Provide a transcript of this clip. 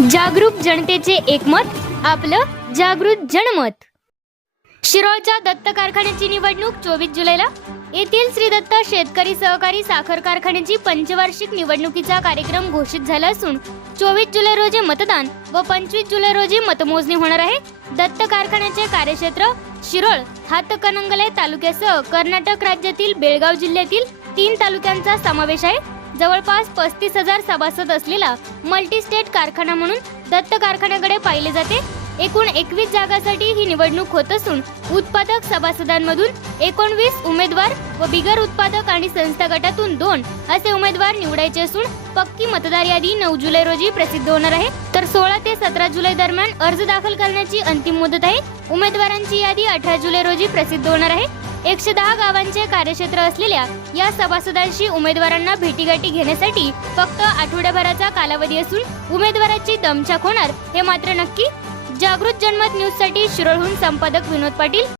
जागरूक जनतेचे एकमत आपलं जागृत जनमत. शिरोळच्या दत्त कारखान्याची निवडणूक चोवीस जुलैला. येथील श्री दत्त शेतकरी सहकारी साखर कारखान्याची पंचवार्षिक निवडणुकीचा कार्यक्रम घोषित झाला असून चोवीस जुलै रोजी मतदान व पंचवीस जुलै रोजी मतमोजणी होणार आहे. दत्त कारखान्याचे कार्यक्षेत्र शिरोळ हातकणंगले तालुक्यासह कर्नाटक राज्यातील बेळगाव जिल्ह्यातील तीन तालुक्यांचा समावेश आहे. जवळपास पस्तीस हजार सभासद असलेला मल्टीस्टेट कारखाना म्हणून दत्त कारखान्याकडे पाहिले जाते. एकूण एकवीस जागासाठी ही निवडणूक होत असून उत्पादक सभासदांमधून एकोणवीस उमेदवार व बिगर उत्पादक आणि संस्था गटातून दोन असे उमेदवार निवडायचे असून पक्की मतदार यादी नऊ जुलै रोजी प्रसिद्ध होणार आहे. तर सोळा ते सतरा जुलै दरम्यान अर्ज दाखल करण्याची अंतिम मुदत आहे. उमेदवारांची यादी अठरा जुलै रोजी प्रसिद्ध होणार आहे. एकशे दहा गावांचे कार्यक्षेत्र असलेल्या या सभासदांशी उमेदवारांना भेटीगाठी घेण्यासाठी फक्त आठवड्याभराचा कालावधी असून उमेदवाराची दमछाक होणार हे मात्र नक्की. जागृत जनमत न्यूजसाठी शिरोळहून संपादक विनोद पाटील.